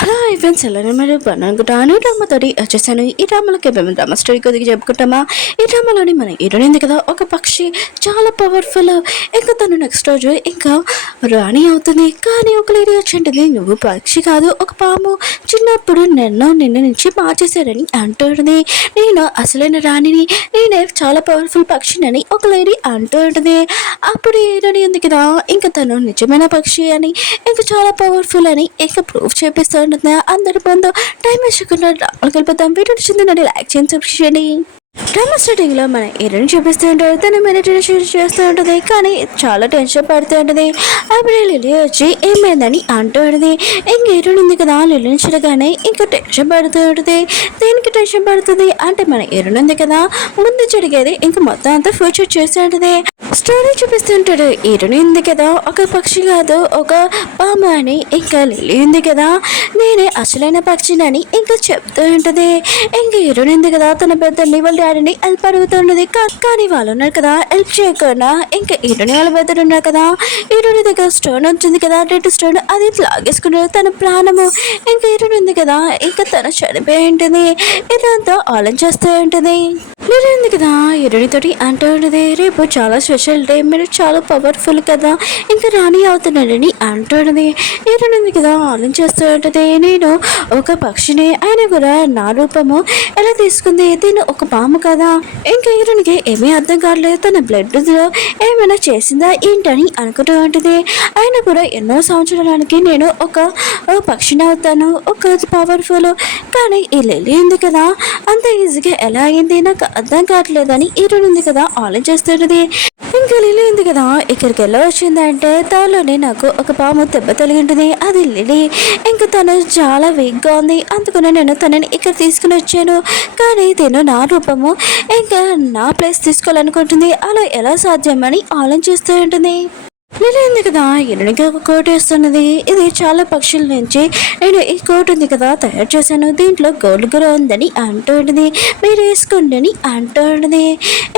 Hello hi friends, ఎలా మీరు అనుకుంటాను డ్రామాతోటి వచ్చేసాను. ఈ డ్రామాలోకి మేము డ్రామా స్టోరీ కొద్దిగా చెప్పుకుంటామా. ఈ డ్రామాలోని మన హీరోయిన్ కదా ఒక పక్షి, చాలా పవర్ఫుల్. ఇంకా తను నెక్స్ట్ రోజు ఇంకా రాణి అవుతుంది. కానీ ఒక లేడీ వచ్చింటుంది, నువ్వు పక్షి కాదు ఒక పాము, చిన్నప్పుడు నిన్న నుంచి మార్చేశారని అంటుంది. నేను అసలైన రాణిని, నేనే చాలా పవర్ఫుల్ పక్షినని ఒక లేడీ అంటూ ఉంటుంది. అప్పుడు హీరోయిన్ ఉంది కదా, ఇంకా తను నిజమైన పక్షి అని, ఇంకా చాలా పవర్ఫుల్ అని ఇంకా ప్రూఫ్ చేపిస్తూ ఉంటుంది. అందరి ముందు టైం వేసుకున్న డ్రామాలు కలిపిద్దాం. వీడియో నచ్చిందండి, లైక్ చేయండి, సబ్స్క్రైబ్ చేయండి. డ్రామా స్టార్టింగ్ లో మన హీరోయిన్ చూపిస్తూ ఉంటారు, తను మెడిటేషన్ చేస్తూ ఉంటుంది. కానీ చాలా టెన్షన్ పడుతూ ఉంటుంది. అప్పుడు లిల్లీ వచ్చి ఏమైందని అంటూ ఉంటుంది. ఇంక హీరోయిన్ ఉంది కదా, లిల్లీని చూడగానే ఇంకా టెన్షన్ పడుతూ ఉంటుంది. దేనికి టెన్షన్ పడుతుంది అంటే మన హీరోయిన్ ఉంది కదా, ముందు జరిగేది ఇంకా మొత్తం అంతా ఫ్యూచర్ చేస్తూ ఉంటుంది. స్టోరీ చూపిస్తుంటాడు. హీరోయిన్ ఉంది కదా ఒక పక్షి కాదు ఒక పాము అని, ఇంకా లిల్లీ ఉంది కదా నేనే అసలైన పక్షినని ఇంకా చెప్తూ ఉంటుంది. ఇంకా హీరోయిన్ ఉంది కదా తన పెద్దల్ని వాళ్ళ డాడీని హెల్ప్ అడుగుతుండదు. కానీ వాళ్ళు ఉన్నారు కదా హెల్ప్ చేయకుండా, ఇంకా హీరోయిన్ వాళ్ళ పెద్దలు ఉన్నారు కదా, హీరోయిన్ దగ్గర స్టోన్ ఉంటుంది కదా రెడ్ స్టోన్, అది లాగేసుకున్నారు తన ప్రాణము. ఇంకా హీరోయిన్ ఉంది కదా ఇంకా తను చనిపోయి ఉంటుంది. ఇదంతా ఆలోచిస్తూ ఉంటుంది. లిల్లీ ఉంది కదా హీరోయిన్ తోటి అంటూ ఉంటుంది, రేపు చాలా స్పెషల్ డే, మీరు చాలా పవర్ఫుల్ కదా, ఇంకా రాణి అవుతున్నాడని అంటుంది. హీరోయిన్ ఉంది కదా ఆలోచిస్తూ ఉంటుంది, నేను ఒక పక్షిని, ఆయన కూడా నా రూపము ఎలా తీసుకుంది, దీని ఒక పాము కదా. ఇంకా హీరోయిన్కి ఏమీ అర్థం కావట్లేదు, తన బ్లడ్లో ఏమైనా చేసిందా ఏంటని అనుకుంటూ ఉంటుంది. ఆయన కూడా ఎన్నో సంవత్సరాలకి నేను ఒక పక్షిని అవుతాను, ఒక పవర్ఫుల్. కానీ ఈ లిల్లీ ఉంది కదా అంత ఈజీగా ఎలా అయింది నాకు అర్థం కావట్లేదని హీరోయిన్ ఉంది కదా ఆలోచిస్తుంది. ఇంకా లిల్లీ ఉంది కదా ఇక్కడికి ఎలా వచ్చిందంటే, తాలోనే నాకు ఒక పాము దెబ్బ తగిలింటుంది, అది లిల్లీ. ఇంకా తను చాలా వీక్గా ఉంది, అందుకనే నేను తనని ఇక్కడ తీసుకుని వచ్చాను. కానీ తను నా రూపము ఇంకా నా ప్లేస్ తీసుకోవాలనుకుంటుంది, అలా ఎలా సాధ్యమని ఆలోచిస్తూ ఉంటుంది. లిల్లీ ఉంది కదా హీరోయిన్కి ఒక కోట్ వేస్తున్నది. ఇది చాలా పక్షుల నుంచి నేను ఈ కోట్ ఉంది కదా తయారు చేశాను, దీంట్లో గోల్డ్ కూడా ఉందని అంటూ ఉంటుంది. మీరు వేసుకోండి అని అంటూ ఉంటుంది.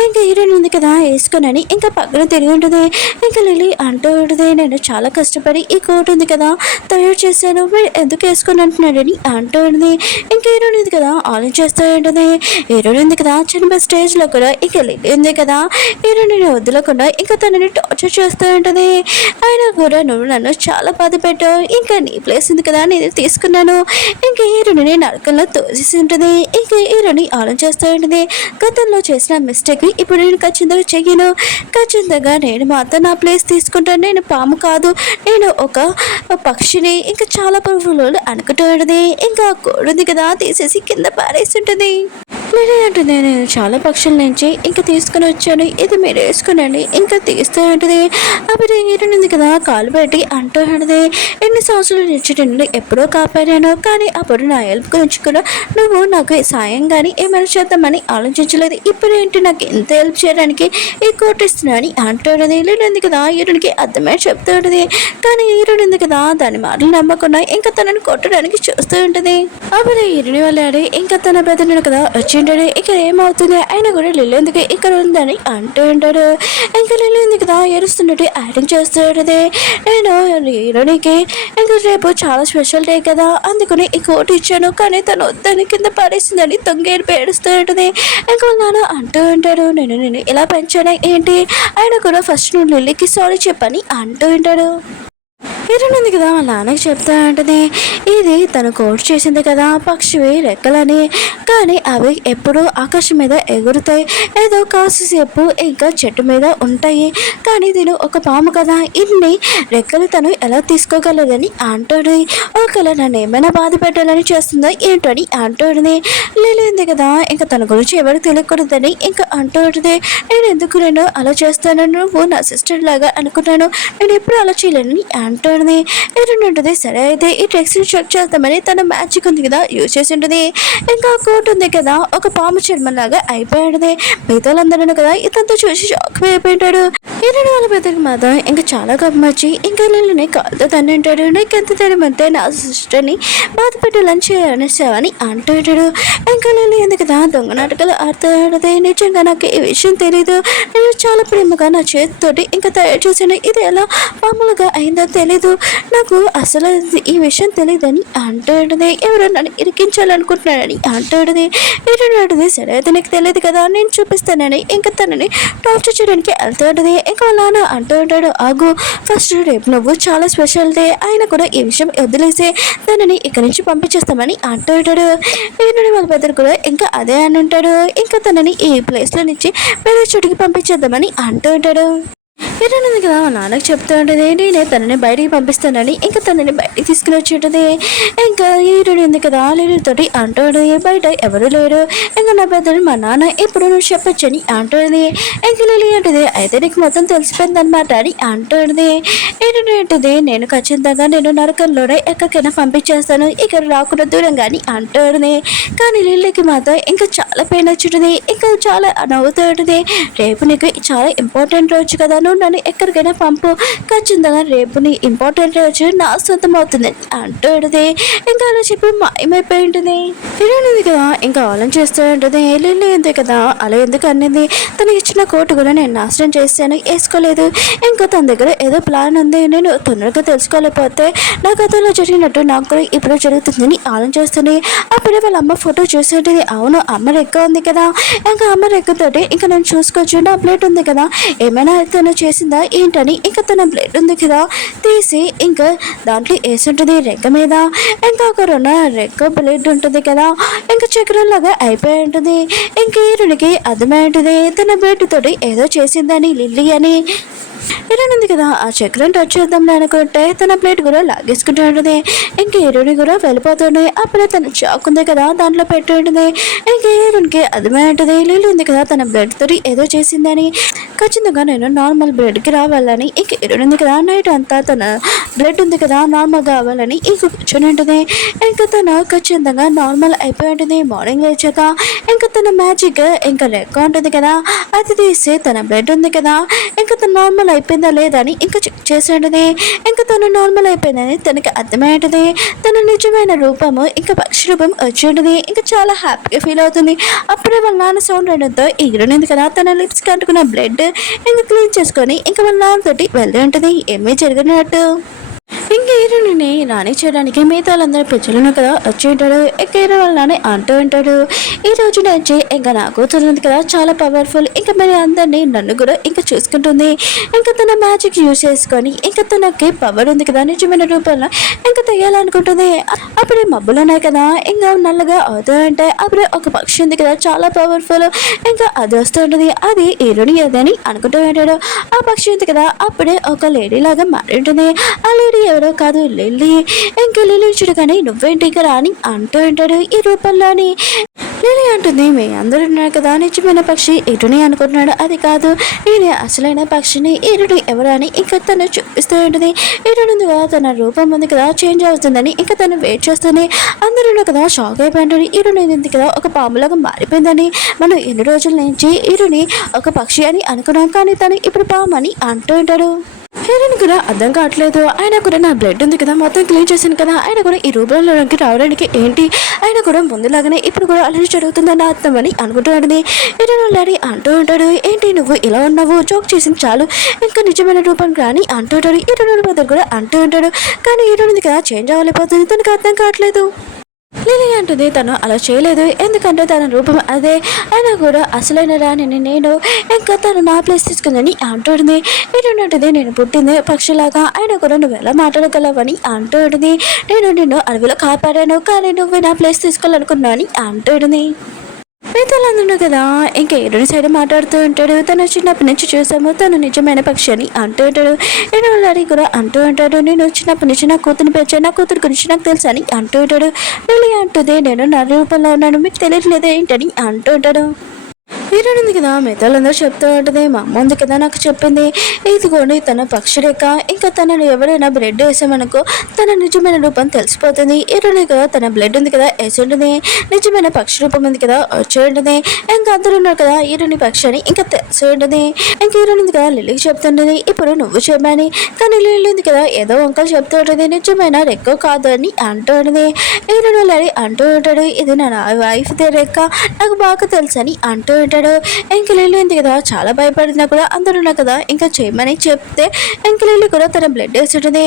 ఇంకా హీరోయిన్ ఉంది కదా వేసుకుని ఇంకా పక్కన తిరిగి ఉంటుంది. ఇంకా లిల్లీ అంటూ ఉంటుంది, నేను చాలా కష్టపడి ఈ కోట్ ఉంది కదా తయారు చేశాను, మీరు ఎందుకు వేసుకొని అంటున్నాడని అంటూ ఉంటుంది. ఇంకా హీరోయిన్ ఉంది కదా ఆలోచిస్తూ ఉంటుంది. హీరోయిన్ ఉంది కదా చిన్న స్టేజ్లో కూడా ఇక లిల్లీ ఉంది కదా హీరోయిన్ వదలకుండా ఇంకా తనని టార్చర్ చేస్తూ ఉంటుంది. అయినా కూడా నువ్వు నన్ను చాలా బాధ పెట్టావు, ఇంకా నీ ప్లేస్ ఉంది కదా నేను తీసుకున్నాను. ఇంకా హీరోని నరకంలో తోసేసి ఉంటుంది. ఇంకా హీరోని ఆలోచిస్తూ ఉంటుంది, గతంలో చేసిన మిస్టేక్ ఇప్పుడు నేను ఖచ్చితంగా చెయ్యను, ఖచ్చితంగా నేను మాత్రం నా ప్లేస్ తీసుకుంటాను, నేను పాము కాదు నేను ఒక పక్షిని, ఇంకా చాలా పవర్ఫుల్ అనుకుంటూ ఉంటుంది. ఇంకా కోడుంది కదా తీసేసి కింద పారేసి ఉంటుంది. మీరే అంటుంది, నేను చాలా పక్షుల నుంచి ఇంకా తీసుకుని వచ్చాను, ఇది మీరు వేసుకునండి ఇంకా తీస్తూ ఉంటుంది. అప్పుడు హీరోయిన్ ఉంది కదా కాలు పెట్టి అంటూ ఉంటుంది, ఎన్ని సంవత్సరాల నుంచి నేను ఎప్పుడో కాపాడాను, కానీ అప్పుడు నా హెల్ప్ గురించి కూడా నువ్వు నాకు సాయం కానీ ఏమైనా చేద్దామని ఆలోచించలేదు, ఇప్పుడు ఏంటి నాకు ఎంత హెల్ప్ చేయడానికి ఈ కోట్ ఇస్తున్నా అని అంటుంది. హీరోయిన్ ఉంది కదా హీరోయిన్కి అర్థమే చెప్తూ ఉంటుంది. కానీ హీరోయిన్ ఉంది కదా దాని మాటలు నమ్మకుండా ఇంకా తనని కొట్టడానికి చూస్తూ ఉంటుంది. అప్పుడు హీరోయిన్ వాళ్ళాడు ఇంకా తన బ్రదర్ కదా వచ్చి ఇక్కడ ఏమవుతుంది, ఆయన కూడా లిల్లీ ఎందుకు ఇక్కడ ఉందని అంటూ ఉంటాడు. ఇంకా లిల్లీ ఉంది కదా ఏడుస్తున్నట్టు యాక్టింగ్ చేస్తూ ఉంటుంది. నేను హీరోనికి ఇంకా రేపు చాలా స్పెషల్ డే కదా అందుకని ఈ కోట్ ఇచ్చాను, కానీ తను వద్దని కింద పడేసిందని తొంగేడిపై ఏడుస్తూ ఉంటుంది. ఇంకా నాన్న అంటూ ఉంటాడు, నేను ఇలా పెంచాను ఏంటి, ఆయన కూడా ఫస్ట్ నువ్వు లిల్లీకి సారీ చెప్పని అంటూ ఉంటాడు. హీరోయిన్ ఉంది కదా వాళ్ళ నాన్నకి చెప్తా ఉంటుంది, ఇది తను కోట్ చేసింది కదా పక్షివి రెక్కలని, కానీ అవి ఎప్పుడూ ఆకాశం మీద ఎగురుతాయి, ఏదో కాసేపు ఇంకా చెట్టు మీద ఉంటాయి, కానీ దీని ఒక పాము కదా ఇన్ని రెక్కలు తను ఎలా తీసుకోగలదని అంటుంది. ఒకవేళ నన్ను ఏమైనా బాధ పెట్టాలని చేస్తుందో ఏంటని అంటుంది. లిల్లీ ఉంది కదా ఇంకా తన గురించి ఎవరికి తెలియకూడదని ఇంకా అంటుంది. నేను అలా చేస్తాను, నువ్వు నా సిస్టర్ లాగా అనుకున్నాను, నేను ఎప్పుడు అలా చేయలేనని అంటుంది. ఉంటుంది సరే అయితే ఈ టెక్స్ట్ని చెక్ చేద్దామని తన మ్యాజిక్ ఉంది కదా యూజ్ చేసి ఉంటుంది. ఇంకా కోట్ ఉంది కదా ఒక పాము చర్మలాగా అయిపోయాడు. మిగతాలందరూ కదా ఇదంతా చూసి షాక్ అయిపోయింటాడు. హీరోయిన్ వాళ్ళ పెద్దకి మాత్రం ఇంకా చాలా కోపం వచ్చి ఇంకా లిల్లీని కాలుతో తన్ని అంటాడు, నీకు ఎంత తెలియమంటే నా సిస్టర్ని బాధ పెట్టాలని చేయాలని అంటూ ఉంటాడు. ఇంకా లిల్లీ ఉంది కదా దొంగ నాటకాలు ఆడుతాడు, నిజంగా నాకు ఈ విషయం తెలీదు, నేను చాలా ప్రేమగా నా చేతితోటి ఇంకా తయారు చేశాను, ఇది ఎలా మామూలుగా అయిందో తెలీదు లేదు, నాకు అసలు ఈ విషయం తెలియదని అంటాడుది. ఎవరో నన్ను ఇరికించాలనుకుంటున్నాడని అంటాడుది. ఏంటంటే సరే అయితే నీకు తెలియదు కదా, నేను చూపిస్తానని ఇంకా తనని టార్చర్ చేయడానికి వెళ్తాడుది. ఇంకా వాళ్ళ నాన్న అంటూ ఉంటాడు, ఆగు ఫస్ట్ రేపు నువ్వు చాలా స్పెషల్ డే, ఆయన కూడా ఈ విషయం వదిలేసి తనని ఇక్కడి నుంచి పంపించేస్తామని అంటూ ఉంటాడు. ఏంటంటే వాళ్ళ పెద్దలు కూడా ఇంకా అదే అని ఉంటాడు. ఇంకా తనని ఈ ప్లేస్లో నుంచి వేరే చోటుకి పంపించేద్దామని అంటూ ఉంటాడు. వీరనుంది కదా మా నాన్నకి చెప్తూ ఉంటుంది, నేనే తనని బయటికి పంపిస్తానని. ఇంకా తనని బయటికి తీసుకుని వచ్చి ఉంటుంది. ఇంకా ఈరుడు ఉంది కదా లీరుతోటి అంటుంది, బయట ఎవరు లేరు, ఇంకా నా పెద్దలు మా నాన్న ఇప్పుడు నువ్వు చెప్పొచ్చని అంటుంది. ఇంకా లిలి అంటుంది, అయితే నీకు మొత్తం తెలిసిపోయింది అనమాట అని అంటుంది. ఏంటంటే నేను ఖచ్చితంగా నేను నరకంలోనే ఎక్కడికైనా పంపించేస్తాను, ఇక్కడ రాకుండా దూరంగా అని అంటుంది. కానీ లిల్లీకి మాత్రం ఇంకా చాలా పెయిన్ వచ్చింటుంది. ఇంకా చాలా నవ్వుతూ ఉంటుంది. రేపు నీకు చాలా ఇంపార్టెంట్ రోజు కదా, నువ్వు నన్ను ఎక్కడికైనా పంపు, ఖచ్చితంగా రేపు నీ ఇంపార్టెంట్ రోజు నా సొంతం అవుతుందని అంటుంది. ఇంకా అలా చెప్పి మాయమైపోయి ఉంటుంది. తిరిగి కదా ఇంకా ఆలోచిస్తూ ఉంటుంది. లిల్లీ ఉంది కదా అలా ఎందుకు అన్నది, తనకి ఇచ్చిన కోటు కూడా నేను నాశనం చేస్తాను, వేసుకోలేదు. ఇంకా తన దగ్గర ఏదో ప్లాన్ ఉంది, నేను తొందరగా తెలుసుకోలేకపోతే నా గతంలో జరిగినట్టు నాకు కూడా ఇప్పుడు జరుగుతుందని ఆలోచిస్తుంది. అప్పుడే వాళ్ళ అమ్మ ఫోటో చూసి ఉంటుంది. అవును అమ్మ రెక్క ఉంది కదా, ఇంకా అమ్మ రెక్కతోటి ఇంకా నేను చూసుకోవచ్చు, నా ప్లేట్ ఉంది కదా, ఏమైనా తను చేసిందా ఏంటని ఇంకా తన బ్లడ్ ఉంది కదా తీసి ఇంకా దాంట్లో వేసి ఉంటుంది రెక్క మీద. ఇంకా ఒక రెక్క బ్లడ్ ఉంటుంది కదా, ఇంకా చక్రం లాగా అయిపోయి ఉంటుంది. ఇంక ఈరునికి అర్థమై ఉంటుంది తన బ్లడ్ తోటి ఏదో చేసిందని లిల్లీ అని. హీరోయిన్ కదా ఆ చక్రం టచ్ చేద్దాం అనుకుంటే తన ప్లేట్ కూడా లాగేసుకుంటూ ఉంటుంది. ఇంక హీరోయిన్ కూడా వెళ్ళిపోతుంది. అప్పుడే తన చాక్ ఉంది కదా దాంట్లో పెట్టి ఉంటుంది. ఇంక హీరోయిన్కి అర్థమై ఉంటుంది లీలు ఉంది కదా తన బ్లడ్ తోటి ఏదో చేసిందని, ఖచ్చితంగా నేను నార్మల్ బ్లడ్కి రావాలని. ఇంక హీరోయిన్ ఉంది కదా నైట్ అంతా తన బ్లడ్ ఉంది కదా నార్మల్ కావాలని ఇంక కూర్చొని ఉంటుంది. ఇంకా తను ఖచ్చితంగా నార్మల్ అయిపోయి ఉంటుంది. మార్నింగ్ లేచాక ఇంకా తన మ్యాజిక్ ఇంకా రెక్క ఉంటుంది కదా అది తీసి తన బ్లడ్ ఉంది కదా ఇంకా తను నార్మల్ అయిపోయిందా లేదని ఇంకా చెక్ చేసేది. ఇంకా తను నార్మల్ అయిపోయిందని తనకి అర్థమయ్యేది. తన నిజమైన రూపము ఇంకా పక్షి రూపం వచ్చి ఉంటుంది. ఇంకా చాలా హ్యాపీగా ఫీల్ అవుతుంది. అప్పుడే వాళ్ళ నాన్న సౌండ్ రావడంతో ఎగిరినింది కదా తన లిప్స్కి అంటుకున్న బ్లడ్ ఇంకా క్లీన్ చేసుకొని ఇంకా వాళ్ళ నాన్నతోటి వెళ్ళి ఉంటుంది ఏమీ జరిగినట్టు. ఇంకా హీరోని రాణి చేయడానికి మిగతా వాళ్ళందరూ పిచ్చలను కదా వచ్చి ఉంటాడు. ఇంకా హీరో వాళ్ళని అంటూ ఉంటాడు, ఈ రోజు నుంచి ఇంకా నా కూతురు ఉంది కదా చాలా పవర్ఫుల్, ఇంకా మరి అందరినీ నన్ను కూడా ఇంకా చూసుకుంటుంది. ఇంకా తన మ్యాజిక్ యూజ్ చేసుకొని ఇంకా తనకి పవర్ ఉంది కదా నిజమైన రూపంలో ఇంకా తెయ్యాలనుకుంటుంది. అప్పుడే మబ్బులు ఉన్నాయి కదా ఇంకా నల్లగా అవుతూ అంటే అప్పుడే ఒక పక్షి ఉంది కదా చాలా పవర్ఫుల్ ఇంకా అది వస్తూ ఉంటుంది. అది హీరోని ఏదని అనుకుంటూ ఉంటాడు. ఆ పక్షి ఉంది కదా అప్పుడే ఒక లేడీ లాగా మారి ఉంటుంది. ఆ లేడీ ఎవరో కాదు లిల్లీ. ఇంకా లిల్లీ చూడగానే నువ్వేంటి ఇక్కడ అని అంటూ ఉంటాడు ఈ రూపంలోని. లిల్లీ అంటుంది, మీ అందరూ ఉన్నారు కదా నిజమైన పక్షి ఇటుని అనుకుంటున్నాడు, అది కాదు నేనే అసలైన పక్షిని, ఇరుడు ఎవరు అని ఇంకా తను చూపిస్తూ ఉంటుంది. ఇరుడు కదా తన రూపం ఉంది కదా చేంజ్ అవుతుందని ఇంకా తను వెయిట్ చేస్తుంది. అందరూ కదా షాక్ అయిపోయింటుంది. ఇరుడు ఉంది కదా ఒక పాములాగా మారిపోయిందని, మనం ఎన్ని రోజుల నుంచి ఇరుని ఒక పక్షి అని అనుకున్నాం కానీ తను ఇప్పుడు పాము అని అంటూ ఉంటాడు. హీరోయిన్ కూడా అర్థం కావట్లేదు. ఆయన కూడా నా బ్లడ్ ఉంది కదా మొత్తం క్లీన్ చేశాను కదా, ఆయన కూడా ఈ రూపంలోకి రావడానికి ఏంటి, ఆయన కూడా ముందులాగానే ఇప్పుడు కూడా అలాగే జరుగుతుందని అర్థం అని అనుకుంటున్నాడు. హీరోయిన్ డాడీ అంటూ ఉంటాడు, ఏంటి నువ్వు ఇలా ఉన్నావు, జోక్ చేసింది చాలు ఇంకా నిజమైన రూపం కానీ అంటూ ఉంటాడు. హీరోయిన్ బదులు కూడా అంటూ ఉంటాడు కానీ హీరోయిన్ కదా చేంజ్ అవ్వలేకపోతుంది, తనకు అర్థం కావట్లేదు. లిల్లీ అంటుంది తను అలా చేయలేదు ఎందుకంటే తన రూపం అదే, అయినా కూడా అసలైన రాణిని నేను ఇంకా తను నా ప్లేస్ తీసుకుందని అంటుంది. ఏంటంటే నేను పుట్టింది పక్షిలాగా, అయినా కూడా నువ్వు ఎలా మాట్లాడగలవని అంటుంది. నేను నిన్ను అడవిలో కాపాడాను కానీ నువ్వు నా ప్లేస్ తీసుకోవాలనుకున్నా అని అంటుంది. మిగతాలందరూ కదా ఇంకా హీరోని సైడ్ మాట్లాడుతూ ఉంటాడు. తను చిన్నప్పటి నుంచి చూసాము తను నిజమైన పక్షి అని అంటూ ఉంటాడు. హీరోని డాడీ కూడా అంటూ ఉంటాడు, నేను చిన్నప్పటి నుంచి నా కూతురుని పెంచాను, నా కూతురు గురించి నాకు తెలుసు అని అంటూ ఉంటాడు. లిల్లీ అంటుంది, నేను నా రూపంలో ఉన్నాను మీకు తెలియట్లేదు ఏంటని అంటూ ఉంటాడు. హీరోయిన్ ఉంది కదా మిగతాలందరూ చెప్తూ ఉంటుంది, మా అమ్మ ఉంది కదా నాకు చెప్పింది, ఇదిగోండి తన పక్షి రేఖ, ఇంకా తనను ఎవరైనా బ్లడ్ వేసామనుకో తన నిజమైన రూపం తెలిసిపోతుంది. హీరోయిన్ కదా తన బ్లడ్ ఉంది కదా వేసి ఉంటుంది, నిజమైన పక్షి రూపం ఉంది కదా వచ్చి ఉంటుంది. ఇంకా అందరూ ఉన్నారు కదా హీరోని పక్షి అని ఇంకా తెలిసి ఉంటుంది. ఇంకా హీరోయిన్ ఉంది కదా లిల్లీకి చెప్తుంటుంది, ఇప్పుడు నువ్వు చెప్పాని, కానీ లిల్లీ ఉంది కదా ఏదో వంకలు చెప్తూ ఉంటుంది, నిజమైన రెక్క కాదు అని అంటూ ఉంటుంది. హీరోయిన్ డాడీ అంటూ ఉంటాడు, ఇది నా వైఫ్ దే రెక్క నాకు బాగా తెలుసు అని అంటూ ఉంటాడు. ఇంకా లిల్లీ ఉంది కదా చాలా భయపడినా కూడా అందరూ ఉన్నా కదా ఇంకా చేయమని చెప్తే ఇంకా లిల్లీ కూడా తన బ్లడ్ వేసి ఉంటుంది.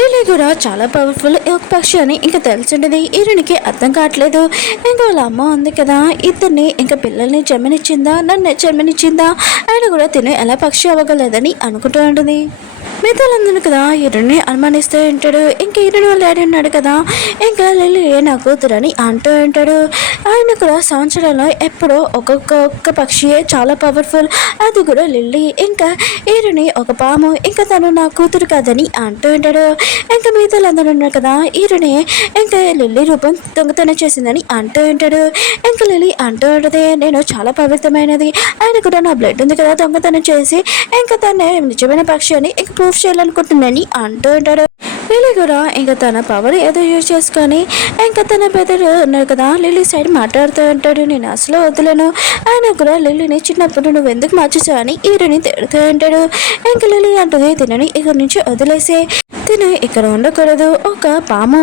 లిల్లీ కూడా చాలా పవర్ఫుల్ ఒక పక్షి అని ఇంకా తెలిసిండేది హీరోనికి అర్థం కావట్లేదు. ఇంకా వాళ్ళ అమ్మ ఉంది కదా ఇద్దరిని ఇంకా పిల్లల్ని జన్మనిచ్చిందా నన్ను జన్మనిచ్చిందా ఆయన కూడా తిను ఎలా పక్షి అవ్వగలదని అనుకుంటూ ఉంటుంది. మిగతాలందరూ కదా హీరోని అనుమానిస్తూ ఉంటాడు. ఇంకా హీరోని వాళ్ళు డాడీ ఉన్నాడు కదా ఇంకా లిల్లీ నా కూతురు అని అంటూ ఉంటాడు. ఆయన కూడా సంవత్సరంలో ఎప్పుడో ఒక్కొక్క పక్షియే చాలా పవర్ఫుల్, అది కూడా లిల్లీ. ఇంకా హీరోని ఒక పాము, ఇంకా తను నా కూతురు కాదని అంటూ ఉంటాడు. ఇంకా మిగతాలందరూ ఉన్నారు కదా హీరోని ఇంకా లిల్లీ రూపం దొంగతనం చేసిందని అంటూ ఉంటాడు. ఇంకా లిల్లీ అంటూ ఉంటుంది నేను చాలా పవిత్రమైనది, ఆయన కూడా నా బ్లడ్ ఉంది కదా దొంగతనం చేసి ఇంకా తనే నిజమైన పక్షి అని ఇంకా ప్రూఫ్ చేయాలనుకుంటుందని అంటూ ఉంటాడు. లిల్లీ కూడా ఇంకా తన పవర్ ఏదో యూజ్ చేసుకొని ఇంకా తన బెదరు ఉన్నారు కదా లిల్లీ సైడ్ మాట్లాడుతూ ఉంటాడు. నేను అసలు వదిలేను, ఆయన కూడా లిల్లీని చిన్నప్పుడు నువ్వు ఎందుకు మార్చేసావు అని హీరోని తిడుతూ ఉంటాడు. ఇంకా లిల్లీ అంటుంది తినని ఇక్కడి నుంచి వదిలేసి తిను ఇక్కడ ఉండకూడదు ఒక పాము,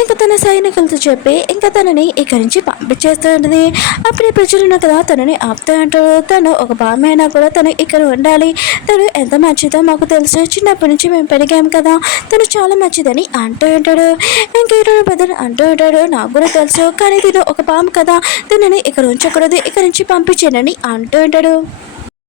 ఇంకా తన సైనికులతో చెప్పి ఇంకా తనని ఇక్కడి నుంచి పంపించేస్తూ ఉంటుంది. అప్పుడే ప్రజలు కదా తనని ఆపుతూ అంటారు తను ఒక పాము అయినా కూడా తను ఇక్కడ ఉండాలి, తను ఎంత మంచిదో మాకు తెలుసు, చిన్నప్పటి నుంచి మేము పెరిగాం కదా, తను చాలా మంచిదని అంటూ ఉంటాడు. ఇంకా హీరో బెదర్ అంటూ ఉంటాడు నాకు కూడా తెలుసు, కానీ తిను ఒక పాము కదా తినని ఇక్కడ ఉంచకూడదు, ఇక్కడ నుంచి పంపించానని అంటూ ఉంటాడు.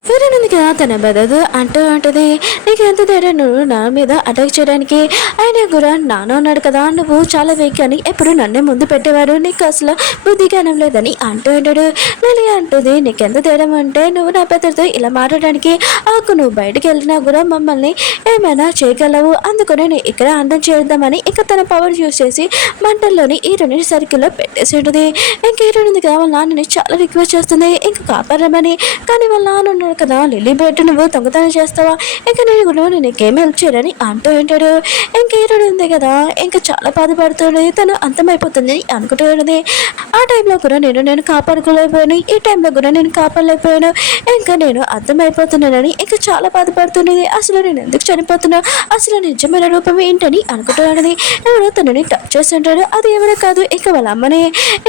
వీరనుంది కదా తన బెదదు అంటూ ఉంటుంది నీకు ఎంత ధైర్యం నువ్వు నా మీద అటాక్ చేయడానికి, ఆయన కూడా నాన్న ఉన్నాడు కదా నువ్వు చాలా వీక్ అని ఎప్పుడు నన్నే ముందు పెట్టేవారు, నీకు అసలు బుద్ధి జ్ఞానం లేదని అంటూ ఉంటాడు. లిల్లీ అంటుంది నీకెంత ధైర్యం అంటే నువ్వు నా బెదర్తో ఇలా మాట్లాడడానికి, ఆకు నువ్వు బయటకు వెళ్ళినా కూడా మమ్మల్ని ఏమైనా చేయగలవు, అందుకనే నేను ఇక్కడ అందం చేద్దామని ఇంకా తన పవర్ యూజ్ చేసి మంటల్లోని హీరోని సర్కిల్లో పెట్టేసి ఉంటుంది. ఇంకా హీరోని కదా వాళ్ళ నాన్నని చాలా రిక్వెస్ట్ చేస్తుంది ఇంకా కాపాడమని, కానీ వాళ్ళ నాన్న ఉన్నాడు కదా లిల్లీ బెడ్ నువ్వు దొంగతనం చేస్తావా, ఇంకా నేను కూడా నీకేం హెల్ప్ చేయరని అంటూ ఉంటాడు. ఇంకా హీరోడు ఉంది కదా ఇంకా చాలా బాధపడుతుంది, తను అంతమైపోతుంది అనుకుంటూ ఉన్నది. ఆ టైంలో కూడా నేను కాపాడుకోలేకపోయాను, ఈ టైంలో కూడా నేను కాపాడలేకపోయాను, ఇంకా నేను అర్థమైపోతున్నానని ఇంకా చాలా బాధపడుతున్నది. అసలు నేను ఎందుకు చనిపోతున్నా, అసలు నిజమైన రూపం ఏంటని అనుకుంటూ ఉన్నది. ఎవరో తనని టచ్ చేస్తుంటాడు, అది ఎవరో కాదు ఇంకా వాళ్ళ అమ్మని.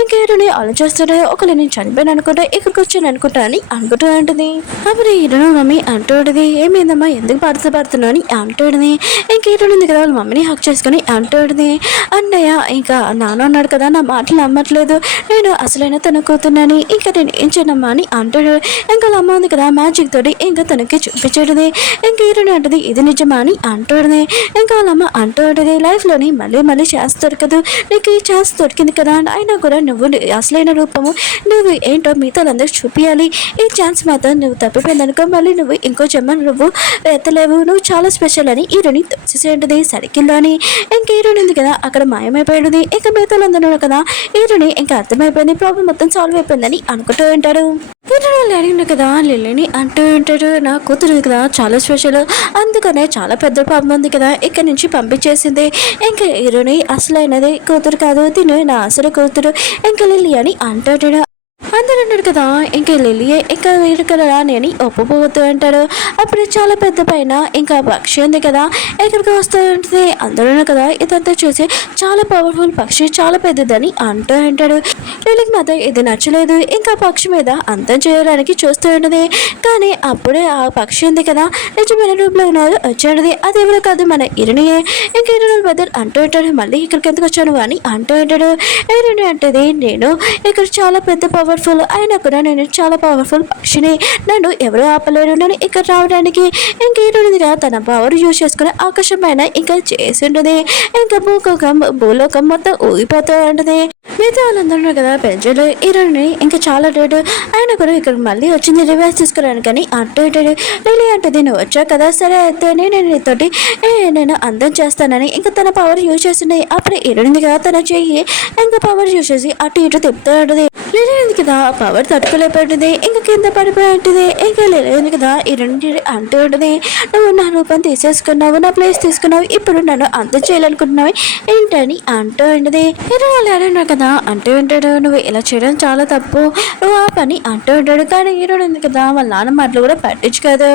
ఇంకా హీరోని ఆలోచిస్తున్నాడు ఒకళ్ళు నేను చనిపోయాను అనుకుంటా ఇక్కడికి వచ్చాను అనుకుంటా అని అనుకుంటూ ఉంటుంది. అప్పుడు హీరోను మమ్మీ అంటూ ఉంటుంది ఏమైందమ్మా ఎందుకు పడుతున్నావు అని అంటూ ఉంటుంది. ఇంక హీరోని ఉంది కదా వాళ్ళ మమ్మీని హక్ చేసుకొని అంటూ ఉంటుంది అన్నయ్య ఇంకా నాన్న అన్నాడు కదా నా మాటలు నమ్మట్లేదు, నేను అసలైన తన కూతున్నాని ఇంకా నేను ఏం చేయనమ్మా అని అంటాడు. ఇంకా వాళ్ళ అమ్మ ఉంది కదా మ్యాజిక్ తోటి ఇంకా తనకి చూపించేది. ఇంకా హీరోని అంటుంది ఇది నిజమా అని అంటుంది. ఇంకా వాళ్ళ అమ్మ అంటూ ఉంటుంది లైఫ్లోని మళ్ళీ మళ్ళీ ఛాన్స్ దొరకదు, నీకు ఈ ఛాన్స్ దొరికింది కదా అయినా కూడా నువ్వు అసలైన రూపము నువ్వు ఏంటో మిగతా వాళ్ళందరూ చూపించాలి, ఈ ఛాన్స్ మాత్రం నువ్వు తప్పిపోయిందనుకో మళ్ళీ నువ్వు ఇంకో జన్మ నువ్వు ఎత్తలేవు, నువ్వు చాలా స్పెషల్ అని హీరోని తోసేసేంటిది సర్కిల్లో అని. ఇంకా హీరోని ఉంది కదా అక్కడ మాయమైపోయింది. ఇంకా మిగతాలందరూ కదా హీరోని ఇంకా అర్థమైపోయింది, ప్రాబ్లం మొత్తం సాల్వ్ అయిపోయిందని అనుకుంటూ ఉంటారు. హీరోని వాళ్ళు అడిగిన కదా లిల్లీని అంటూ ఉంటాడు నా కూతురు కదా చాలా స్పెషల్, అందుకనే చాలా పెద్ద ప్రాబ్లం ఉంది కదా ఇక్కడ నుంచి పంపించేసింది. ఇంకా హీరోని అసలైనది కూతురు కాదు తిను నా అసలు కూతురు ఇంకా లిల్లీ అని అంటాడు. అందరూ అన్నాడు కదా ఇంకా లిల్లీ ఇంకా వీరు కదా అని ఒప్పుకోవద్దు అంటారు. అప్పుడు చాలా పెద్ద పైన ఇంకా పక్షి ఉంది కదా ఎక్కడికి వస్తూ ఉంటుంది. అందరూ కదా ఇదంతా చూసి చాలా పవర్ఫుల్ పక్షి చాలా పెద్దదని అంటూ ఉంటాడు. లిల్లీకి మాత్రం ఇది నచ్చలేదు, ఇంకా పక్షి మీద అంతం చేయడానికి చూస్తూ ఉంటుంది. కానీ అప్పుడే ఆ పక్షి ఉంది కదా నిజమైన రూపంలో ఉన్నారు వచ్చాడు, అది ఎవరు కాదు మన ఇరునియే. ఇంకా ఇరుని బద్దరు అంటూ ఉంటాడు మళ్ళీ ఇక్కడికి ఎందుకు వచ్చాను అని అంటూ ఉంటాడు. ఇరుని అంటది నేను ఇక్కడ చాలా పెద్ద పవర్ఫుల్ అయినా కూడా నేను చాలా పవర్ఫుల్ పక్షిని, నన్ను ఎవరు ఆపలేరు నన్ను ఇక్కడ రావడానికి. ఇంకా ఈరోజుగా తన పవర్ యూజ్ చేసుకుని ఆకాశం పైన ఇంకా చేసి ఉంటుంది. ఇంకా భూలోకం మొత్తం ఊగిపోతూ ఉంటుంది. మిగతా వాళ్ళందరూ కదా పెంచడు ఈరోజుని ఇంకా చాలా రేటు ఆయన కూడా ఇక్కడ మళ్ళీ వచ్చింది రివైజ్ తీసుకురాను కానీ అంటూ ఉంటాడు. లిల్లీ అంటుంది నువ్వు వచ్చావు కదా సరే అయితే నేను నీతోటి నేను అందం చేస్తానని ఇంకా తన పవర్ యూజ్ చేస్తున్నాయి. అప్పుడు ఈరోజు కదా తన చెయ్యి ఇంకా పవర్ యూజ్ చేసి అటు ఇటు తిప్పుతూ ఉంటుంది. లిల్లీ కదా పవర్ తట్టుకోలేకపోయింది ఇంకా కింద పడిపోయి ఉంటుంది. ఇంకా లిల్లీ కదా ఈ రెండు అంటూ ఉంటుంది నువ్వు నా రూపం తీసేసుకున్నావు, నా ప్లేస్ తీసుకున్నావు, ఇప్పుడు నన్ను అందం చేయాలనుకుంటున్నావు ఏంటని అంటూ ఉంటుంది. వాళ్ళు ఏడన్నా కదా అంటూ ఉంటాడు నువ్వు ఇలా చేయడం చాలా తప్పు, నువ్వు ఆ పని అంటూ ఉంటాడు. కానీ హీరోడు ఉంది కదా వాళ్ళ నాన్న మాటలు కూడా పట్టించుకోదు.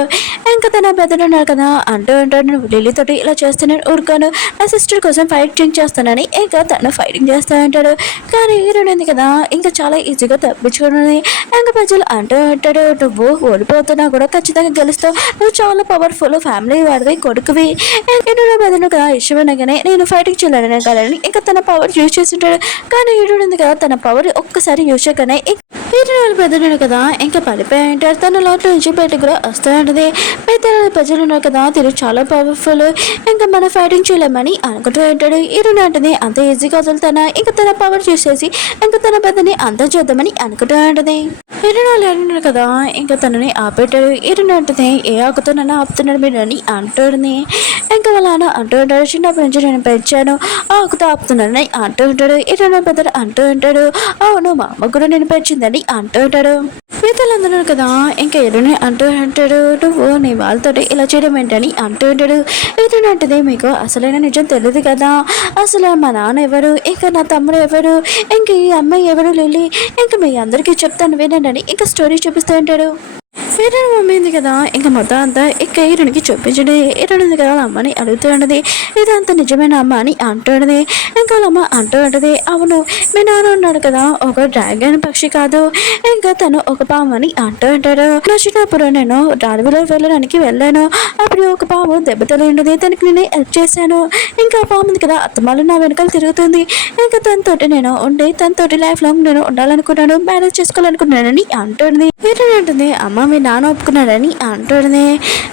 ఇంకా తన బెదరున్నాడు కదా అంటూ ఉంటాడు నువ్వు లిల్లీతోటి ఇలా చేస్తున్నాను ఊరుకోను, నా సిస్టర్ కోసం ఫైటింగ్ చేస్తానని ఇంకా తను ఫైటింగ్ చేస్తూ ఉంటాడు. కానీ హీరోడు ఉంది కదా ఇంకా చాలా ఈజీగా తప్పించుకున్నది. ఇంకా ప్రజలు అంటూ అంటాడు, నువ్వు ఓడిపోతున్నా కూడా ఖచ్చితంగా గెలుస్తావు, నువ్వు చాలా పవర్ఫుల్ ఫ్యామిలీ వాడివి, కొడుకువి. ఎన్నో బదులు కదా ఇష్టమైనగానే నేను ఫైటింగ్ చేయాలని కలని ఇంకా తన పవర్ యూజ్ చేస్తుంటాడు. కానీ ఈడుంది కదా తన పవర్ ఒక్కసారి యూజ్ చేయగానే వీరనాలు పెద్దడు కదా ఇంకా పడిపోయి ఉంటారు. తన లోట్ల నుంచి బయటకు కూడా వస్తూ ఉంటుంది. పెద్ద ప్రజలు ఉన్నారు కదా తిరు చాలా పవర్ఫుల్, ఇంకా మన ఫైటింగ్ చేయలేమని అనుకుంటూ ఉంటాడు. ఈరుని అంటుంది అంత ఈజీగా వదులుతానా, ఇంకా తన పవర్ చూసేసి ఇంకా తన పెద్దని అంతం చేద్దామని అనుకుంటూ ఉంటుంది. ఈరునాలు అంటున్నారు కదా ఇంకా తనని ఆపేటాడు. ఈరుని అంటుంది ఏ ఆకుతో నన్ను ఆపుతున్నాడు మీరు అని అంటుంది. ఇంకా వాళ్ళ నాన్న అంటూ ఉంటాడు, చిన్నప్పటి నుంచి నేను పెంచాను, ఆ ఆకుతో ఆపుతున్నాడని అంటూ ఉంటాడు. ఈరున పెద్దలు అంటూ ఉంటాడు, అవును మా అమ్మ కూడా నేను పెంచిందని అంటూ ఉంటాడు. మిగతాలందరూ కదా ఇంకా ఎరుని అంటూ ఉంటాడు, నువ్వు నీ వాళ్ళతో ఇలా చేయడం ఏంటని అంటూ ఉంటాడు. ఎరుని అంటది మీకు అసలైన నిజం తెలియదు కదా, అసలు మా నాన్న ఎవరు, ఇంకా నా తమ్ముడు ఎవరు, ఇంక ఈ అమ్మాయి ఎవరు లిల్లీ, ఇంకా మీ అందరికీ చెప్తాను వినండి ఇంకా స్టోరీ చూపిస్తూ ఉంటాడు. ఈరుని మమ్మీ ఉంది కదా ఇంకా మొత్తం అంతా ఇంకా ఈరునికి చూపించండి. ఈరుని ఉంది కదా అమ్మని అడుగుతూ ఉండదు, ఇదంతా నిజమైన అమ్మ అని అంటూ ఉండదు. ఇంకా వాళ్ళ అమ్మ అంటూ ఉంటుంది, అవును మీ నాన్న ఉన్నాడు కదా ఒక డ్రాగన్ పక్షి కాదు, ఇంకా తను ఒక పాము అని అంటూ ఉంటాడు. నచ్చినప్పుడు నేను అడవిలో వెళ్ళడానికి వెళ్ళాను, అప్పుడు ఒక పాము దెబ్బతలు ఉండదు, తనకి నేను హెల్ప్ చేశాను. ఇంకా ఆ పాము ఉంది కదా అత్తమాలు నా వెనకాల తిరుగుతుంది, ఇంకా తనతోటి నేను ఉండి తనతోటి లైఫ్ లాంగ్ నేను ఉండాలనుకున్నాను, మ్యారేజ్ చేసుకోవాలనుకున్నానని అంటుంది. ఈరుని అంటుంది అమ్మ మీ నాన్న ఒప్పుకున్నాడని అంటుంది.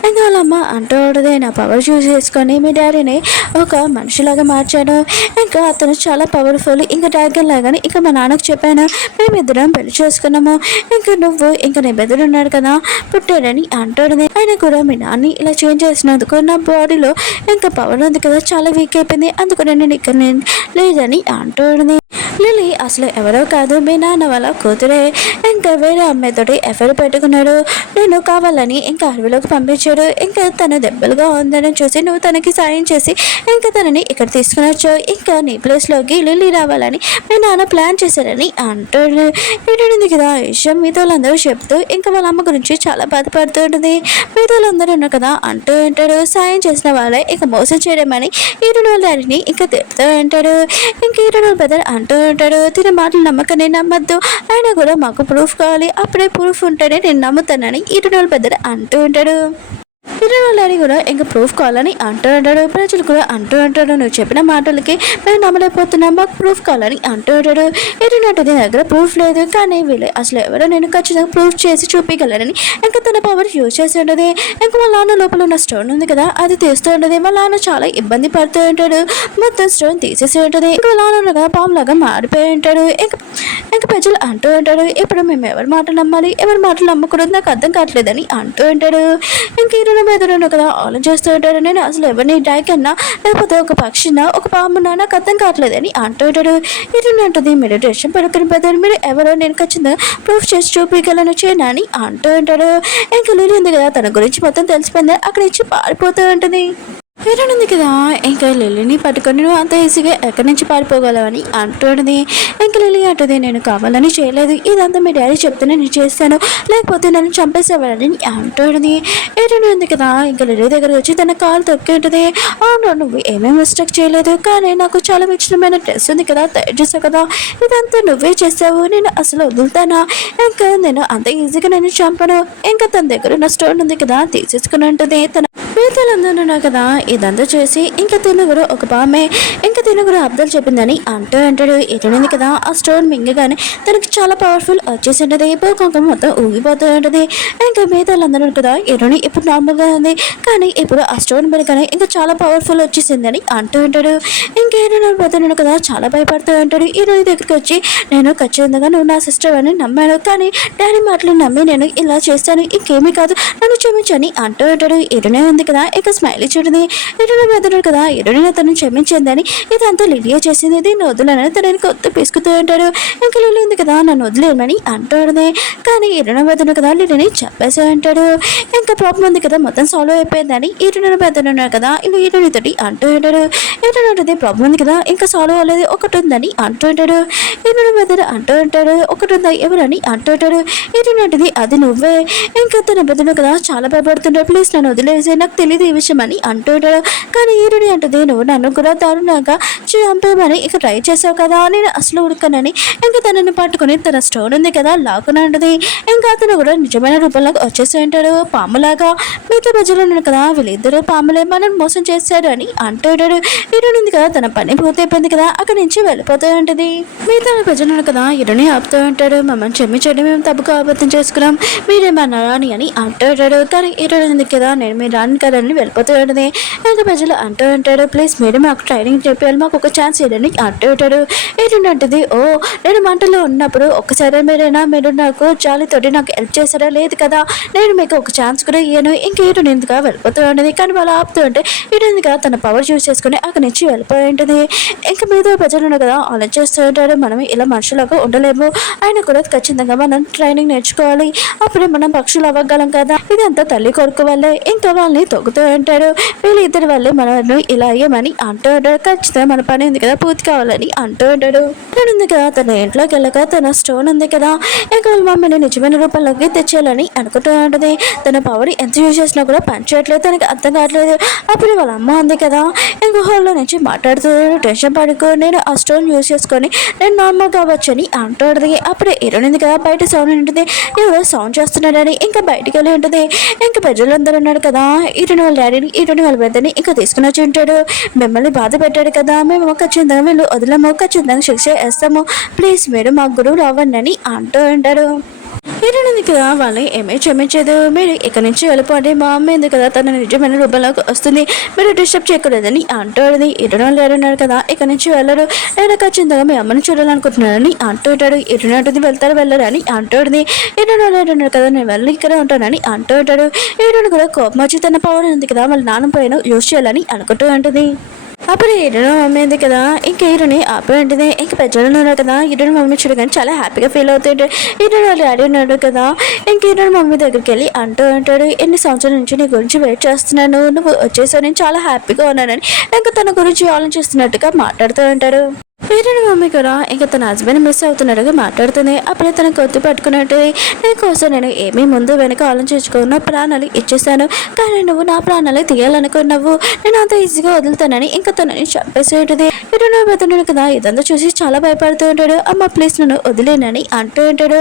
ఇంకా వాళ్ళమ్మ అంటుంది నా పవర్ యూజ్ చేసుకొని మీ డాడీని ఒక మనిషిలాగా మార్చాను, ఇంకా అతను చాలా పవర్ఫుల్, ఇంకా డ్రాగన్ లాగానే ఇంకా మా నాన్నకు చెప్పాను, మేమిద్దరం పెళ్లి చేసుకున్నాము, ఇంకా నువ్వు ఇంకా నీ బెదరు ఉన్నాడు కదా పుట్టాడని అంటుంది. ఆయన కూడా మీ నాన్ని ఇలా చేంజ్ చేసినందుకు నా బాడీలో ఇంకా పవర్ ఉంది కదా చాలా వీక్ అయిపోయింది, అందుకు నేను ఇక్కడ లేదని అంటుంది. లిల్లీ అసలు ఎవరో కాదు మీ నాన్న వాళ్ళ కూతురే, ఇంకా వేరే అమ్మాయితోటి ఎఫ్ఐఆర్ పెట్టుకున్నాడు, నేను కావాలని ఇంకా అడవిలోకి పంపించాడు, ఇంకా తను దెబ్బలుగా ఉందని చూసి నువ్వు తనకి సాయం చేసి ఇంకా తనని ఇక్కడ తీసుకుని వచ్చావు, ఇంకా నీ ప్లేస్లోకి లిల్లీ రావాలని మీ నాన్న ప్లాన్ చేశారని అంటాడు. ఏంటంది కదా విషయం మీతో వాళ్ళందరూ చెప్తూ ఇంకా వాళ్ళ అమ్మ గురించి చాలా బాధపడుతూ ఉంటుంది. మీతో వాళ్ళందరూ ఉన్నారు కదా అంటూ ఉంటాడు, సాయం చేసిన వాళ్ళే ఇక మోసం చేయడమని ఈరుని వాళ్ళ డాడీని ఇంకా తిడుతూ ఉంటాడు. ఇంక ఈరుని పెద్దలు అంటూ ఉంటాడు, తిన మాటలు నమ్మకనే నమ్మద్దు, అయినా కూడా మాకు ప్రూఫ్ కావాలి, అప్పుడే ప్రూఫ్ ఉంటేనే నేను నమ్ముతానని ఈరుని పెద్దలు అంటూ ఉంటాడు. డాడీ కూడా ఇంకా ప్రూఫ్ కావాలని అంటూ ఉంటాడు. ప్రజలు కూడా అంటూ ఉంటాడు, నువ్వు చెప్పిన మాటలకి మేము నమ్మలేకపోతున్నాం, మాకు ప్రూఫ్ కావాలని అంటూ ఉంటాడు. ఏంటంటే దీని దగ్గర ప్రూఫ్ లేదు, కానీ వీళ్ళు అసలు ఎవరో నేను ఖచ్చితంగా ప్రూఫ్ చేసి చూపించగలరని ఇంకా తన పవర్ యూజ్ చేసి ఉంటుంది. ఇంకా వాళ్ళ నాన్న లోపల ఉన్న స్టోన్ ఉంది కదా అది తీస్తూ ఉంటుంది. వాళ్ళ నాన్న చాలా ఇబ్బంది పడుతూ ఉంటాడు, మొత్తం స్టోన్ తీసేసి ఉంటుంది. ఇంకా వాళ్ళ నాన్న పాము లాగా మారిపోయి ఉంటాడు. ఇంకా ప్రజలు అంటూ ఉంటాడు, ఇప్పుడు మేము ఎవరి మాటలు నమ్మాలి, ఎవరి మాటలు నమ్మకూడదు నాకు అర్థం కావట్లేదని అంటూ ఉంటాడు. ఇంక ఈరోజు మీద కదా ఆలోచిస్తూ ఉంటాడు, నేను అసలు ఎవరిని డ్రాగన్నా లేకపోతే ఒక పక్షినా ఒక పామునా నాకు అర్థం కావట్లేదని అంటూ ఉంటాడు. ఈరోజు అంటుంది మెడిటేషన్ పడుకుని పెద్దలు మీరు ఎవరో నేను ఖచ్చితంగా ప్రూఫ్ చేసి చూపించగలను చేయనా అని అంటూ ఉంటాడు. ఇంకా లిల్లీ ఉంది కదా తన గురించి మొత్తం తెలిసిపోయింది, అక్కడ ఇచ్చి పారిపోతూ ఉంటుంది. ఉంది కదా ఇంకా లిల్లీని పట్టుకొని నువ్వు అంత ఈజీగా ఎక్కడి నుంచి పారిపోగలవని అంటుంది. ఇంకా లిల్లీ అంటుంది నేను కావాలని చేయలేదు, ఇదంతా మీ డాడీ చెప్తేనే నేను చేస్తాను, లేకపోతే నన్ను చంపేసేవాడని అంటుంది. ఉంది కదా ఇంకా లిల్లీ దగ్గర వచ్చి తన కాలు తొక్కి ఉంటుంది. అవును నువ్వు ఏమేమి మిస్టేక్ చేయలేదు, కానీ నాకు చాలా విచిత్రమైన డ్రెస్ ఉంది కదా తయారు చేసావు కదా, ఇదంతా నువ్వే చేసావు, నేను అసలు వదులుతానా, ఇంకా నేను అంత ఈజీగా నేను చంపను, ఇంకా తన దగ్గర ఉన్న స్టోన్ ఉంది కదా తీసేసుకుని ఉంటుంది. తన మిగతాలందరూ కదా ఇదంతా చేసి ఇంకా తిను కూడా ఒక పామే ఇంకా తిను కూడా అబ్దుల్ చెప్పిందని అంటూ అంటాడు. ఎటునింది కదా ఆ స్టోన్ మింగగానే తనకి చాలా పవర్ఫుల్ వచ్చేసి ఉంటుంది. కుంకుమ మొత్తం ఊగిపోతూ ఉంటుంది. ఇంకా మిగతాలందరూ కదా ఎటుని ఇప్పుడు నార్మల్గా ఉంది, కానీ ఇప్పుడు ఆ స్టోన్ మింగగానే ఇంకా చాలా పవర్ఫుల్ వచ్చేసిందని అంటూ ఉంటాడు. ఇంకేదైనా పోతున్నాడు కదా చాలా భయపడుతూ ఉంటాడు. ఈ రోజు దగ్గరికి వచ్చి నేను ఖచ్చితంగా నువ్వు నా సిస్టర్ అని నమ్మాను, కానీ డాడీ మాటలు నమ్మి నేను ఇలా చేస్తాను, ఇంకేమీ కాదు నన్ను క్షమించని అంటూ ఉంటాడు. ఎటునే ఉంది కదా ఇక స్మైల్ చూడది. ఎటునే పెద్దడు కదా ఎటునే తనని క్షమించిందని ఇదంతా లిలియా చేసింది, దీన్ని వదులని తనని కొత్త పిసుకుతూ ఉంటాడు. ఇంకా లిలి ఉంది కదా నన్ను వదిలేమని అంటాడు, కానీ ఎటునే పెద్దడు కదా లిలిని చెప్పేసి అంటాడు. ఇంకా ప్రాబ్లం ఉంది కదా మొత్తం సాల్వ్ అయిపోయిందని ఎటునే పెద్దడున్నాడు కదా ఇల్లు ఎటునితోటి అంటూ ఉంటాడు. ఎటునే ప్రాబ్లం ఉంది కదా ఇంకా సాల్వ్ అవ్వలేదు, ఒకటి ఉందని అంటూ ఉంటాడు. ఎటునే పెద్దడు అంటూ ఉంటాడు, ఒకటి ఉందా ఎవరని అంటూ ఉంటాడు. ఎటునంటిది అది నువ్వే. ఇంకా తన పెద్దడు కదా చాలా భయపడుతుంటాడు, ప్లీజ్ నన్ను వదిలేసి నాకు నాకు తెలియదు ఈ విషయం అని అంటుంటాడు. కానీ హీరోని అంటుంది, నువ్వు నన్ను కూడా దారుణంగా చంపేమని ఇక ట్రై చేసావు కదా, నేను అసలు ఉడకనని. ఇంకా తనని పట్టుకుని తన స్టోన్ ఉంది కదా లాక్కుని అంటది. ఇంకా అతను కూడా నిజమైన రూపంలోకి వచ్చేసి ఉంటాడు పాములాగా. మిగతా ప్రజలు ఉన్నారు కదా, వీళ్ళిద్దరూ పాములే మనల్ని మోసం చేశాడు అని అంటుంటాడు. హీరోని ఉంది కదా, తన పని పూర్తయిపోయింది కదా, అక్కడి నుంచి వెళ్ళిపోతూ ఉంటుంది. మిగతా ప్రజలు ఉన్నారు కదా, హీరోని ఆపుతూ ఉంటాడు. మమ్మల్ని క్షమించండి, మేము తప్పుగా అబద్ధం చేసుకున్నాం, మీరేమన్నా రాని అని అంటుంటాడు. కానీ హీరోని ఉంది కదా, నేను మీరు రాని కదా అని వెళ్ళిపోతూ ఉంటుంది. ఇంకా ప్రజలు అంటూ ఉంటాడు, ప్లీజ్ మీరు మాకు ట్రైనింగ్ చెప్పాలి, మాకు ఒక ఛాన్స్ ఇవ్వని అంటూ ఉంటాడు. ఏంటంటది, ఓ నేను మంటలో ఉన్నప్పుడు ఒక్కసారి మీరు నాకు జాలితోటి నాకు హెల్ప్ చేశారా, లేదు కదా, నేను మీకు ఒక ఛాన్స్ కూడా ఇయ్యను. ఇంకేటు ఎందుకుగా వెళ్ళిపోతూ ఉంటుంది. కానీ వాళ్ళు ఆపుతూ ఉంటే ఇటుగా తన పవర్ యూజ్ చేసుకుని అక్కడి నుంచి వెళ్ళిపోయి ఉంటుంది. ఇంకా మీద ప్రజలు ఉన్నారు కదా, ఆలోచిస్తూ ఉంటారు, మనం ఇలా మనుషులాగా ఉండలేము, ఆయన కూడా ఖచ్చితంగా మనం ట్రైనింగ్ నేర్చుకోవాలి, అప్పుడే మనం పక్షులు అవ్వగలం కదా, ఇదంతా తల్లి కొడుకు వల్లే. ఇంకా వాళ్ళని తొక్కుతూ ఉంటారు, వీళ్ళిద్దరి వల్లే మనల్ని ఇలా అయ్యమని అంటూ ఉంటాడు. ఖచ్చితంగా మన పని ఉంది కదా పూర్తి కావాలని అంటూ ఉంటాడు. ఉంది కదా, తన ఇంట్లోకి వెళ్ళక తన స్టోన్ ఉంది కదా, ఇంకా వాళ్ళ మమ్మీని నిజమైన రూపంలోకి తెచ్చేయాలని అనుకుంటూ ఉంటుంది. తన పవర్ ఎంత యూజ్ చేసినా కూడా పని చేయట్లేదు, తనకి అర్థం కావట్లేదు. అప్పుడు వాళ్ళ అమ్మ ఉంది కదా, ఇంకా హాల్లో నుంచి మాట్లాడుతూ, టెన్షన్ పడుకో, నేను ఆ స్టోన్ యూజ్ చేసుకొని నేను నార్మల్గా అవ్వచ్చని అంటుంది. అప్పుడే ఇరునింది కదా, బయట సౌండ్ ఉంటుంది, ఎవరో సౌండ్ చేస్తున్నాడని ఇంకా బయటికి వెళ్ళి ఉంటుంది. ఇంకా ప్రజలందరూ ఉన్నాడు కదా, ఇటుని వాళ్ళ డాడీని ఇటుని వాళ్ళ పెద్దని ఇంకా తీసుకుని వచ్చి ఉంటాడు. మిమ్మల్ని బాధ పెట్టాడు కదా, మేము ఖచ్చితంగా వీళ్ళు వదిలేము, ఖచ్చితంగా శిక్ష వేస్తాము, ప్లీజ్ మీరు మా గురువు రావండి అని అంటూ ఉంటాడు. ఇరునింది కదా, వాళ్ళని ఏమీ క్షమించదు, మీరు ఇక్కడి నుంచి వెళ్ళిపోండి, మా అమ్మ ఎందుకు కదా తన నిజమైన రూపంలోకి వస్తుంది, మీరు డిస్టర్బ్ చేయకూడదని అంటాడు. ఇరునాళ్ళు ఎవరున్నారు కదా, ఇక్కడి నుంచి వెళ్ళరు, నేను ఖచ్చితంగా మీ అమ్మని చూడాలనుకుంటున్నానని అంటుంటాడు. ఇరునాటిది వెళ్తారు వెళ్ళరు అని అంటుంది. ఇరునాళ్ళు ఎవరున్నారు కదా, నేను వెళ్ళి ఇక్కడ ఉంటానని అంటుంటాడు. ఇరుని కూడా కోపం వచ్చి తన పవర్ ఉంది కదా వాళ్ళ నాన్న పైన యూజ్ చేయాలని అనుకుంటూ ఉంటుంది. అప్పుడు హీరోని మమ్మీ ఉంది కదా, ఇంకా హీరోని ఆపి ఉంటుంది. ఇంకా పెద్దలు ఉన్నారు కదా, హీరోని మమ్మీ చూడగానే చాలా హ్యాపీగా ఫీల్ అవుతుంటాడు. హీరోని వాళ్ళు డాడీ ఉన్నాడు కదా, ఇంక హీరోని మమ్మీ దగ్గరికి వెళ్ళి అంటూ ఉంటాడు, ఎన్ని సంవత్సరాల నుంచి నీ గురించి వెయిట్ చేస్తున్నాను, నువ్వు వచ్చేసావు, నేను చాలా హ్యాపీగా ఉన్నానని ఇంకా తన గురించి ఆలోచిస్తున్నట్టుగా మాట్లాడుతూ ఉంటాడు. హీరోని మమ్మీ కూడా ఇంకా తన హస్బెండ్ మిస్ అవుతున్నట్టుగా మాట్లాడుతుంది. అప్పుడే తన కొద్ది పట్టుకున్నట్టు, నీకోసం నేను ఏమీ ముందు వెనక ఆలోచించుకున్న ప్రాణాలు ఇచ్చేసాను, కానీ నువ్వు నా ప్రాణాలు తీయాలనుకున్నావు, నేను అంత ఈజీగా వదులుతానని ఇంకా తనని చంపేసి ఉంటుంది. హీరోని బతున్నాడు కదా, ఇదంతా చూసి చాలా భయపడుతూ ఉంటాడు. అమ్మ ప్లీజ్ నన్ను వదిలేనని అంటూ ఉంటాడు.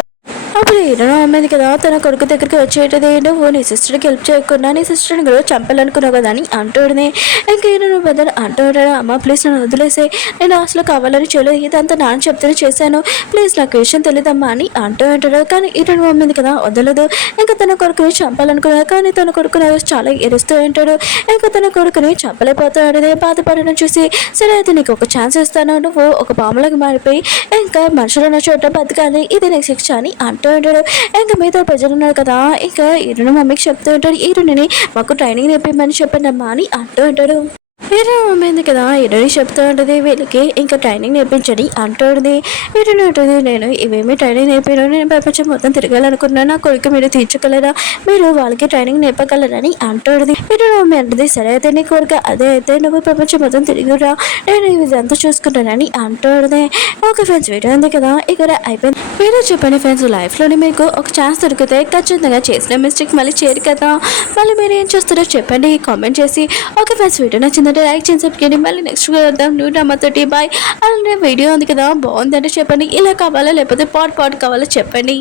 అప్పుడు హీరోని అమ్మేది కదా, తన కొడుకు దగ్గరికి వచ్చేటది, నువ్వు నీ సిస్టర్కి హెల్ప్ చేయకుండా నీ సిస్టర్ని కూడా చంపాలనుకున్నావు కదా అని అంటూడని. ఇంకా హీరోని బదులు అంటూ ఉంటాడు, అమ్మ ప్లీజ్ నన్ను వదిలేసే, నేను అసలు కావాలని చేయలేదు, ఇదంతా నాన్న చెప్తేనే చేశాను, ప్లీజ్ నాకు విషయం తెలియదమ్మా అని అంటూ ఉంటాడు. కానీ హీరోని అమ్మేది కదా వదలదు. ఇంకా తన కొడుకుని చంపాలనుకున్నాడు, కానీ తన కొడుకుని చాలా ఎరుస్తూ ఉంటాడు. ఇంకా తన కొడుకుని చంపలేకపోతాడు. బాధపడడం చూసి, సరే అయితే నీకు ఒక ఛాన్స్ ఇస్తాను, నువ్వు ఒక పాములకు మారిపోయి ఇంకా మనుషులున్న చోట బతకాలి, ఇది నీకు శిక్ష అని అంటూ ఉంటాడు. ఇంకా మిగతా ప్రజలు ఉన్నారు కదా, ఇంకా హీరోని మమ్మీకి చెప్తూ ఉంటాడు, హీరోని మాకు ట్రైనింగ్ నేర్పిమని చెప్పండి అమ్మా అని అంటూ ఉంటాడు. హీరో అమ్మైంది కదా, హీరోని చెప్తూ ఉంటుంది, వీళ్ళకి ఇంకా ట్రైనింగ్ నేర్పించని అంటుంది. హీరోని ఉంటుంది, నేను ఇవేమీ ట్రైనింగ్ నేర్పాను, నేను ప్రపంచం మొత్తం తిరగాలనుకున్నాను, నా కోరిక మీరు తీర్చగలరా, మీరు వాళ్ళకి ట్రైనింగ్ నేర్పగలరని అంటుంది. హీరోని మమ్మీ అంటుంది, సరే అయితే నీ కోరిక అదే అయితే నువ్వు ప్రపంచం మొత్తం తిరుగురా, నేను ఇదంతా చూసుకుంటానని అంటుంది. ఓకే ఫ్రెండ్స్, వీడియో ఉంది కదా ఇక్కడ అయిపోయింది. వీడియో చెప్పండి ఫ్రెండ్స్, లైఫ్లోని మీకు ఒక ఛాన్స్ దొరికితే ఖచ్చితంగా చేసిన మిస్టేక్ మళ్ళీ చేయరు కదా, మళ్ళీ మీరు ఏం చేస్తారో చెప్పండి కామెంట్ చేసి. ఓకే ఫ్రెండ్స్, వీడియో నచ్చిందంటే లైక్ చేసి సబ్స్క్రైబ్, మళ్ళీ నెక్స్ట్ వద్దాం న్యూ డ్రామాతోటి. బాయ్. అలానే వీడియో ఉంది కదా బాగుందంటే చెప్పండి, ఇలా కావాలా లేకపోతే పాట్ కావాలో చెప్పండి.